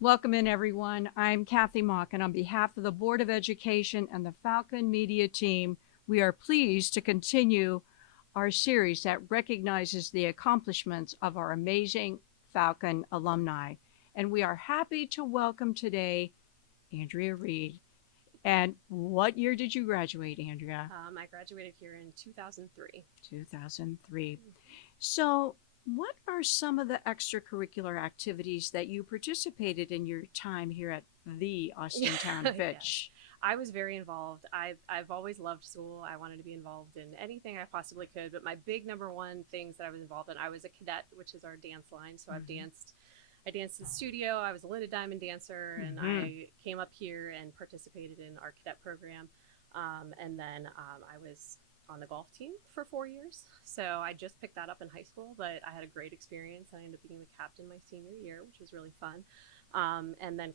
Welcome in, everyone. I'm Kathy Mock, and on behalf of the Board of Education and the Falcon Media team, we are pleased to continue our series that recognizes the accomplishments of our amazing Falcon alumni. And we are happy to welcome today Andrea Reed. And what year did you graduate, Andrea? I graduated here in 2003. 2003. So, what are some of the extracurricular activities that you participated in your time here at the Austintown Yes. Fitch? I was very involved. I've always loved school. I wanted to be involved in anything I possibly could. But my big number one things that I was involved in, I was a cadet, which is our dance line. So I danced in the studio. I was a Linda Diamond dancer, and Mm-hmm. I came up here and participated in our cadet program. And then I was on the golf team for 4 years. So I just picked that up in high school, but I had a great experience. I ended up being the captain my senior year, which was really fun. And then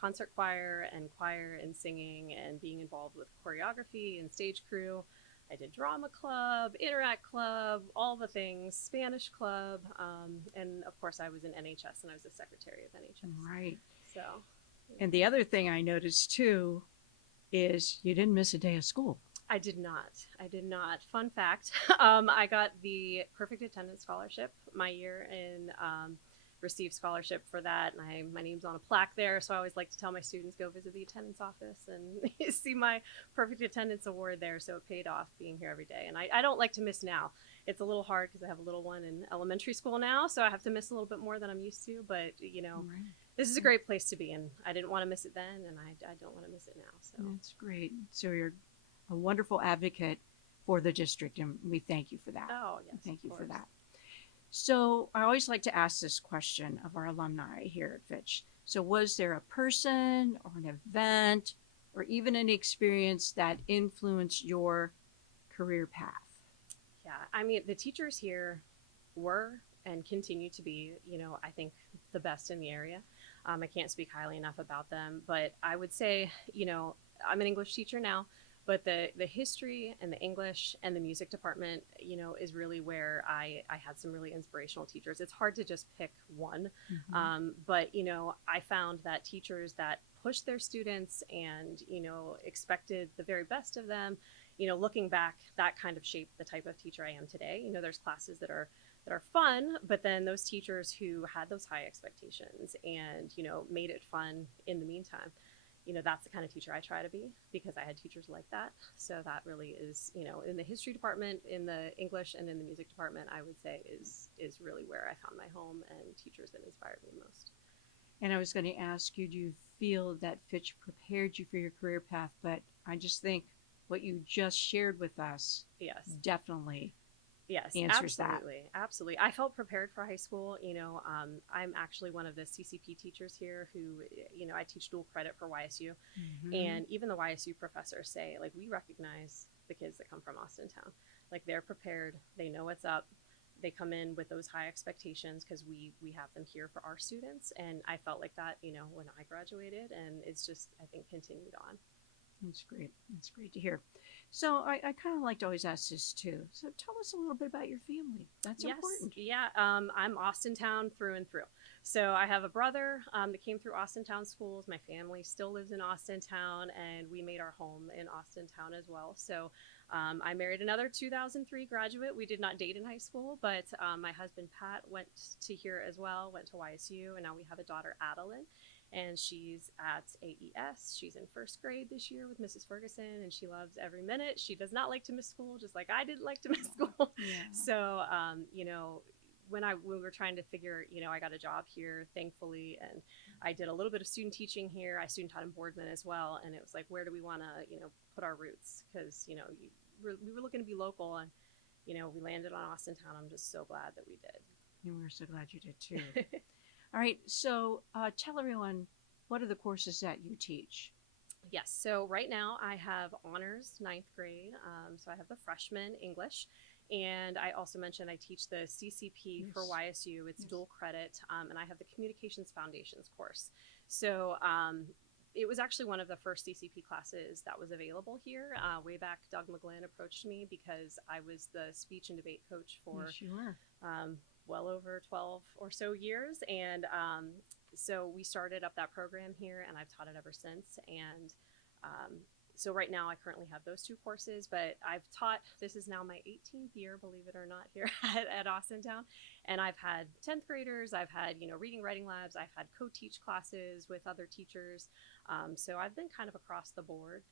concert choir and singing and being involved with choreography and stage crew. I did drama club, interact club, all the things, Spanish club, and of course I was in NHS and I was the secretary of NHS. Right. So, And the other thing I noticed too is you didn't miss a day of school. I did not. I did not. Fun fact: I got the perfect attendance scholarship my year and received scholarship for that. And my name's on a plaque there, so I always like to tell my students go visit the attendance office and see my perfect attendance award there. So it paid off being here every day. And I don't like to miss now. It's a little hard because I have a little one in elementary school now, so I have to miss a little bit more than I'm used to. But Right. this is a great place to be, and I didn't want to miss it then, and I don't want to miss it now. So That's great. So you're a wonderful advocate for the district, and we thank you for that. oh yes, Thank you of for course. that. So I always like to ask this question of our alumni here at Fitch. So was there a person or an event or even an experience that influenced your career path? Yeah, I mean, the teachers here were and continue to be, I think the best in the area. I can't speak highly enough about them, but I would say, I'm an English teacher now, but the history and the English and the music department, is really where I had some really inspirational teachers. It's hard to just pick one, Mm-hmm. but I found that teachers that pushed their students and expected the very best of them, looking back, that kind of shaped the type of teacher I am today. There's classes that are fun, but then those teachers who had those high expectations and made it fun in the meantime, that's the kind of teacher I try to be because I had teachers like that. So that really is, in the history department, in the English, and in the music department, I would say is really where I found my home and teachers that inspired me most. And I was going to ask you, do you feel that Fitch prepared you for your career path? But I just think what you just shared with us Yes. definitely Yes, answers that. absolutely, absolutely. I felt prepared for high school. I'm actually one of the CCP teachers here who, I teach dual credit for YSU, Mm-hmm. and even the YSU professors say, like, we recognize the kids that come from Austintown. Like, they're prepared, they know what's up, they come in with those high expectations because we have them here for our students, and I felt like that, when I graduated, and it's just I think continued on. That's great. That's great to hear. So I kind of like to always ask this too. So tell us a little bit about your family. That's Yes, important. yeah. I'm Austintown through and through. So I have a brother that came through Austintown schools. My family still lives in Austintown, and we made our home in Austintown as well. So I married another 2003 graduate. We did not date in high school, but my husband Pat went to here as well, went to YSU, and now we have a daughter, Adeline, and she's at AES. She's in first grade this year with Mrs. Ferguson, and she loves every minute. She does not like to miss school, just like I didn't like to miss school. Yeah. So, when we were trying to figure, I got a job here, thankfully, and I did a little bit of student teaching here. I student taught in Boardman as well, and it was like, where do we want to, put our roots? Because we were looking to be local, and we landed on Austintown. I'm just so glad that we did. And we're so glad you did too. All right. So tell everyone, what are the courses that you teach? Yes. So right now I have honors ninth grade. So I have the freshman English. And I also mentioned I teach the CCP for Yes. YSU. It's Yes. dual credit. And I have the Communications Foundations course. So it was actually one of the first CCP classes that was available here. Way back, Doug McGlynn approached me because I was the speech and debate coach for Yes, you are. well over 12 or so years. And so we started up that program here, and I've taught it ever since. And so right now I currently have those 2 courses, but I've taught, this is now my 18th year, believe it or not, here at Austintown. And I've had 10th graders, I've had, reading, writing labs, I've had co-teach classes with other teachers. So I've been kind of across the board.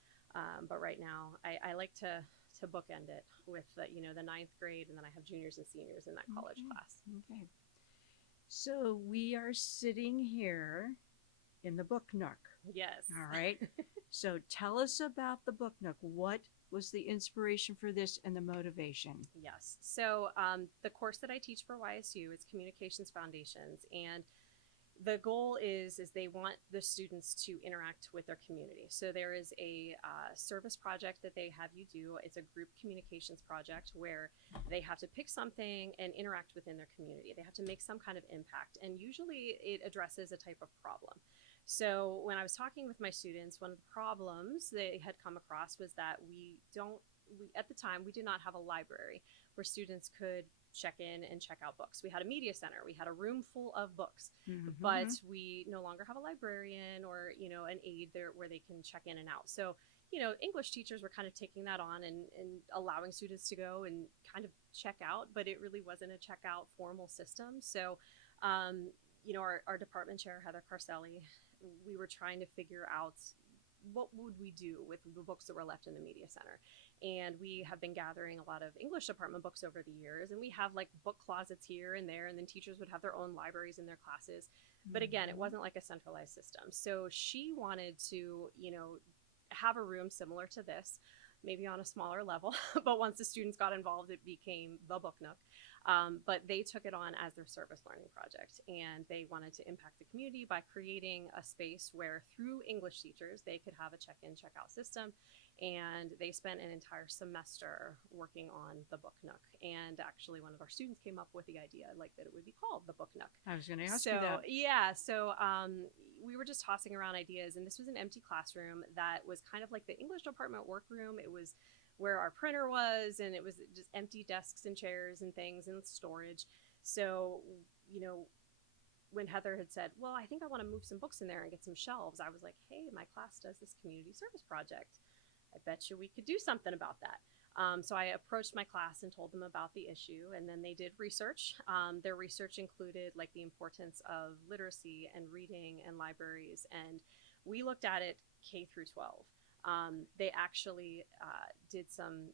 But right now I like to bookend it with the 9th grade, and then I have juniors and seniors in that college class. Okay. So we are sitting here in the Book Nook. Yes. All right. So tell us about the Book Nook. What was the inspiration for this and the motivation? Yes. So the course that I teach for YSU is Communications Foundations, and the goal is they want the students to interact with their community. So there is a service project that they have you do. It's a group communications project where they have to pick something and interact within their community. They have to make some kind of impact, and usually it addresses a type of problem. So when I was talking with my students, one of the problems they had come across was that at the time, we did not have a library where students could check in and check out books. We had a media center. We had a room full of books, but we no longer have a librarian or, an aide there where they can check in and out. So, English teachers were kind of taking that on and allowing students to go and kind of check out, but it really wasn't a checkout formal system. So, our department chair, Heather Carcelli, we were trying to figure out what would we do with the books that were left in the media center. And we have been gathering a lot of English department books over the years, and we have like book closets here and there, and then teachers would have their own libraries in their classes. But again, it wasn't like a centralized system. So she wanted to, have a room similar to this, maybe on a smaller level. But once the students got involved, it became the Book Nook. But they took it on as their service learning project, and they wanted to impact the community by creating a space where through English teachers, they could have a check-in, check-out system. And they spent an entire semester working on the Book Nook. And actually one of our students came up with the idea that it would be called the Book Nook. I was going to ask you that. Yeah. So we were just tossing around ideas, and this was an empty classroom that was kind of like the English department workroom. It was where our printer was, and it was just empty desks and chairs and things and storage. So, when Heather had said, well, I think I want to move some books in there and get some shelves, I was like, hey, my class does this community service project. I bet you we could do something about that. So I approached my class and told them about the issue, and then they did research. Their research included the importance of literacy and reading and libraries, and we looked at it K through 12. They actually did some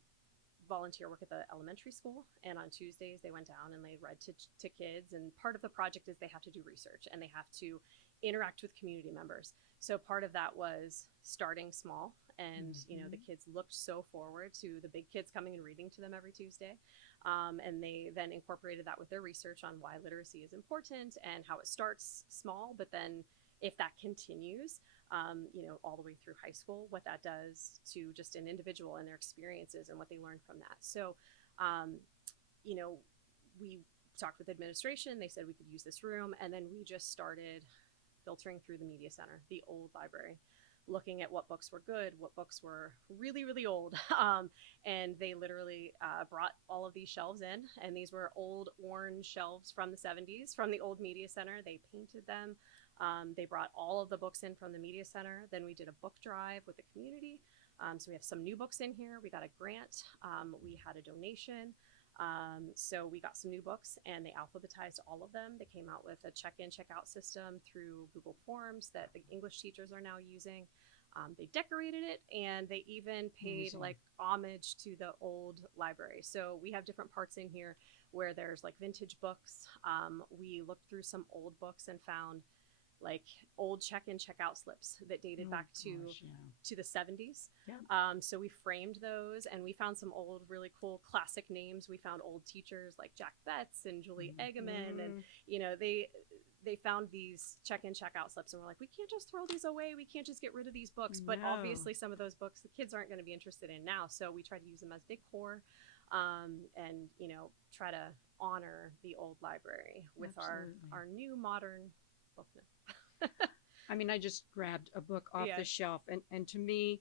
volunteer work at the elementary school, and on Tuesdays they went down and they read to kids, and part of the project is they have to do research and they have to interact with community members. So part of that was starting small, and the kids looked so forward to the big kids coming and reading to them every Tuesday, and they then incorporated that with their research on why literacy is important and how it starts small, but then if that continues all the way through high school, what that does to just an individual and their experiences and what they learn from that. So we talked with administration. They said we could use this room, and then we just started filtering through the media center, the old library, looking at what books were good, what books were really, really old. And they literally brought all of these shelves in, and these were old orange shelves from the 70s, from the old media center. They painted them. They brought all of the books in from the media center. Then we did a book drive with the community. So we have some new books in here. We got a grant. We had a donation. So we got some new books, and they alphabetized all of them. They came out with a check-in, check-out system through Google Forms that the English teachers are now using. They decorated it, and they even paid homage to the old library. So we have different parts in here where there's vintage books. We looked through some old books and found old check-in, check-out slips that dated back to the 70s. Yeah. So we framed those, and we found some old, really cool classic names. We found old teachers like Jack Betts and Julie Eggeman, and they found these check-in, check-out slips, and we're like, we can't just throw these away. We can't just get rid of these books. But obviously some of those books the kids aren't going to be interested in now. So we try to use them as decor, and try to honor the old library with our new modern book now. I mean, I just grabbed a book off the shelf, and to me,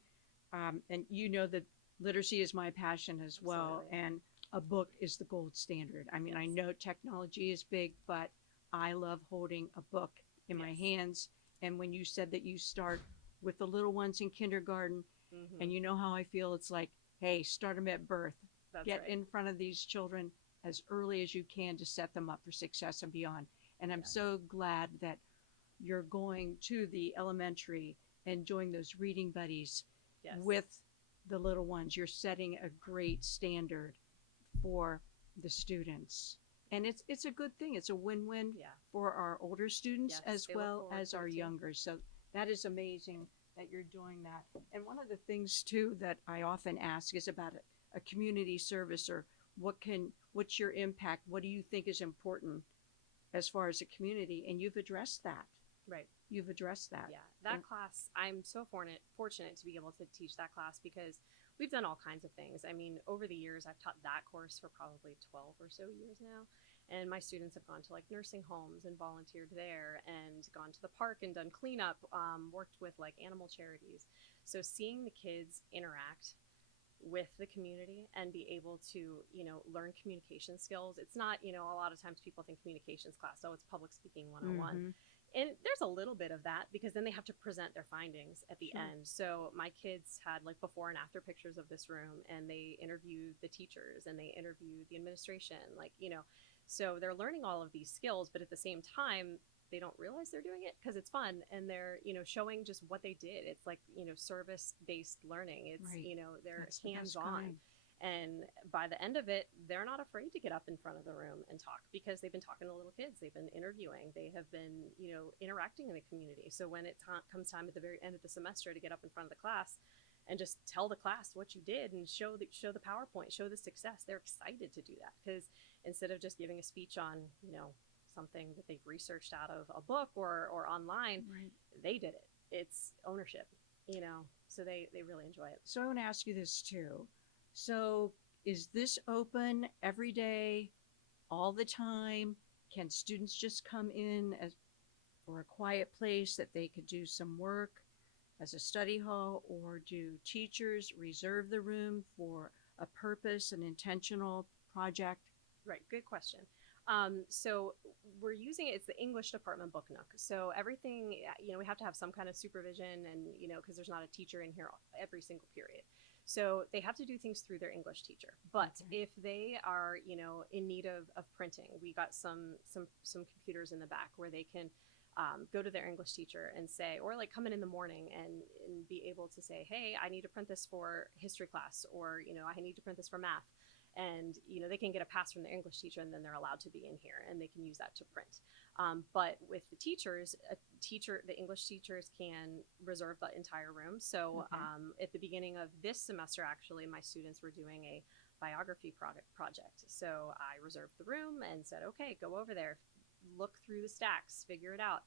and that literacy is my passion as well, and a book is the gold standard. I mean, I know technology is big, but I love holding a book in my Yes. hands. And when you said that you start with the little ones in kindergarten, and you know how I feel, it's like, hey, start them at birth. That's Get right. in front of these children as early as you can to set them up for success and beyond. And I'm Yeah. so glad that you're going to the elementary and join those reading buddies Yes. with the little ones. You're setting a great standard for the students. And it's a good thing. It's a win-win Yeah. for our older students Yes, as they look well forward as to our it too. younger. So that is amazing that you're doing that. And one of the things too that I often ask is about a community service, or what's your impact? What do you think is important as far as a community? And you've addressed that. Right. You've addressed that. Yeah, that And- class, I'm so fortunate to be able to teach that class because we've done all kinds of things. I mean, over the years, I've taught that course for probably 12 or so years now. And my students have gone to like nursing homes and volunteered there and gone to the park and done cleanup, worked with like animal charities. So seeing the kids interact with the community and be able to, learn communication skills. It's not, a lot of times people think communications class, oh, it's public speaking 101. Mhm. And there's a little bit of that because then they have to present their findings at the Sure. end. So my kids had like before and after pictures of this room, and they interviewed the teachers and they interviewed the administration, so they're learning all of these skills, but at the same time, they don't realize they're doing it because it's fun, and they're, showing just what they did. It's like, service based learning. It's, Right. they're That's the best hands on. kind. And by the end of it, they're not afraid to get up in front of the room and talk because they've been talking to little kids. They've been interviewing. They have been, interacting in the community. So when it comes time at the very end of the semester to get up in front of the class and just tell the class what you did and show the PowerPoint, show the success, they're excited to do that because instead of just giving a speech on, something that they've researched out of a book or online, Right. they did it. It's ownership, so they really enjoy it. So I want to ask you this too. So is this open every day, all the time? Can students just come in for a quiet place that they could do some work as a study hall, or do teachers reserve the room for a purpose, an intentional project? Right, good question. So we're using it's the English department book Nook. So everything, we have to have some kind of supervision, and because there's not a teacher in here every single period. So they have to do things through their English teacher. But Okay. if they are, in need of printing, we got some computers in the back where they can go to their English teacher and say, or like come in the morning and be able to say, hey, I need to print this for history class, or, I need to print this for math. And, they can get a pass from their English teacher, and then they're allowed to be in here and they can use that to print. But with the teachers, the English teachers can reserve the entire room. So Okay. at the beginning of this semester, actually, my students were doing a biography project. So I reserved the room and said, okay, go over there, look through the stacks, figure it out.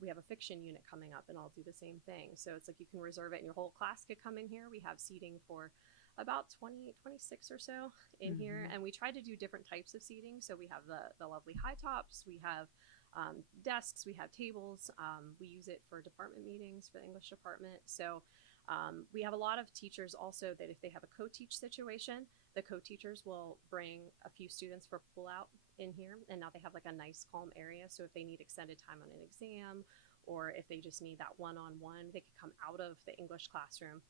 We have a fiction unit coming up, and I'll do the same thing. So it's like you can reserve it and your whole class could come in here. We have seating for about 26 or so in here, and we try to do different types of seating. So we have the lovely high tops, we have desks, we have tables. We use it for department meetings for the English department. So we have a lot of teachers also that if they have a co-teach situation, the co-teachers will bring a few students for pull out in here, and now they have like a nice calm area. So if they need extended time on an exam, or if they just need that one-on-one, they could come out of the English classroom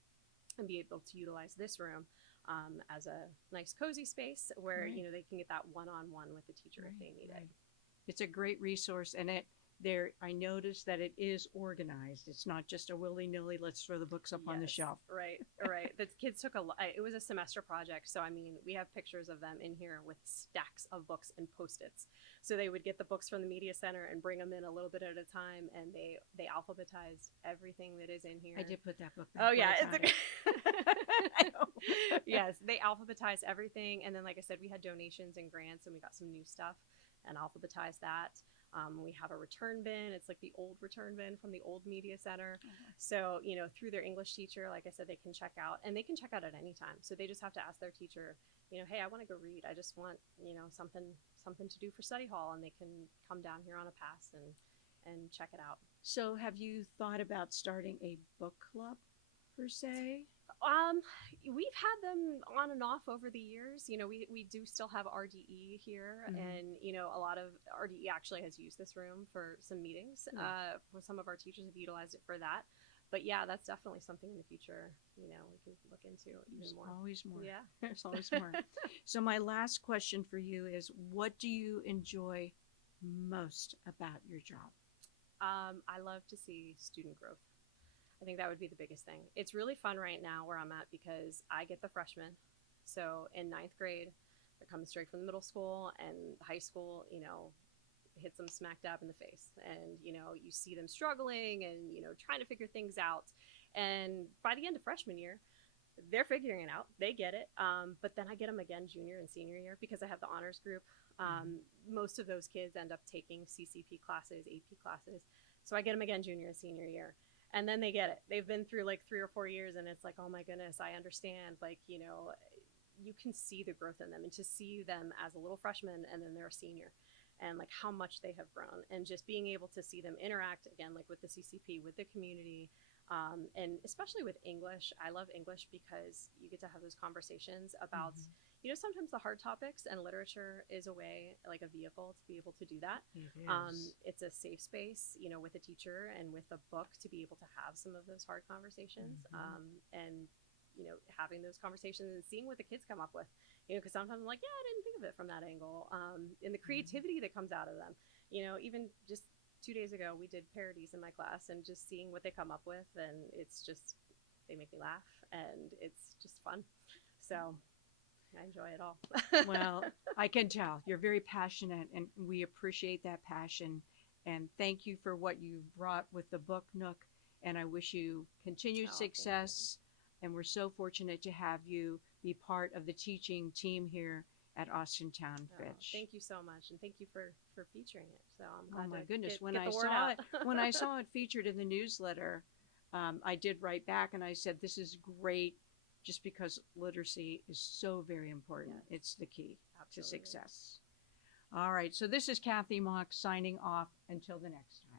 and be able to utilize this room as a nice cozy space where Right. they can get that one-on-one with the teacher if they need it. It's a great resource, and I noticed that it is organized. It's not just a willy-nilly, let's throw the books up on the Yes, shelf. right. The kids took it was a semester project, so I mean we have pictures of them in here with stacks of books and post-its. So they would get the books from the media center and bring them in a little bit at a time, and they alphabetized everything that is in here. I did put that book back. Oh yeah, where I it's found I know. Yes, they alphabetized everything, and then like I said, we had donations and grants, and we got some new stuff and alphabetized that. We have a return bin. It's like the old return bin from the old media center. So through their English teacher, like I said, they can check out, and they can check out at any time. So they just have to ask their teacher, hey, I want to go read. I just want something to do for study hall, and they can come down here on a pass and check it out. So have you thought about starting a book club per se? Um, we've had them on and off over the years. We do still have RDE here, and a lot of RDE actually has used this room for some meetings. For some of our teachers have utilized it for that. But yeah, that's definitely something in the future. We can look into even There's more. always more. Yeah, There's always more. So my last question for you is, what do you enjoy most about your job? I love to see student growth. I think that would be the biggest thing. It's really fun right now where I'm at because I get the freshmen. So in ninth grade, they're coming straight from the middle school, and high school, hits them smack dab in the face. And, you see them struggling and, trying to figure things out. And by the end of freshman year, they're figuring it out. They get it. But then I get them again junior and senior year because I have the honors group. Most of those kids end up taking CCP classes, AP classes. So I get them again junior and senior year. And then they get it. They've been through like 3 or 4 years, and it's like, oh my goodness, I understand. Like, you can see the growth in them, and to see them as a little freshman and then they're a senior, and like how much they have grown, and just being able to see them interact again, like with the CCP, with the community, and especially with English. I love English because you get to have those conversations about, sometimes the hard topics, and literature is a way, like a vehicle to be able to do that. It is. It's a safe space, with a teacher and with a book to be able to have some of those hard conversations. And having those conversations and seeing what the kids come up with, because sometimes I'm like, yeah, I didn't think of it from that angle. And the creativity that comes out of them, even just 2 days ago, we did parodies in my class, and just seeing what they come up with, and it's just, they make me laugh, and it's just fun. So I enjoy it all. Well, I can tell you're very passionate, and we appreciate that passion. And thank you for what you brought with the book, Nook. And I wish you continued Oh, success. And we're so fortunate to have you be part of the teaching team here at Austintown Fitch. Thank you so much, and thank you for featuring it. So I'm Oh glad my to goodness! get When the I word saw out. it, when I saw it featured in the newsletter, I did write back and I said, "This is great," just because literacy is so very important. Yes. It's the key to Absolutely. success. All right. So this is Kathy Mock signing off. Until the next time.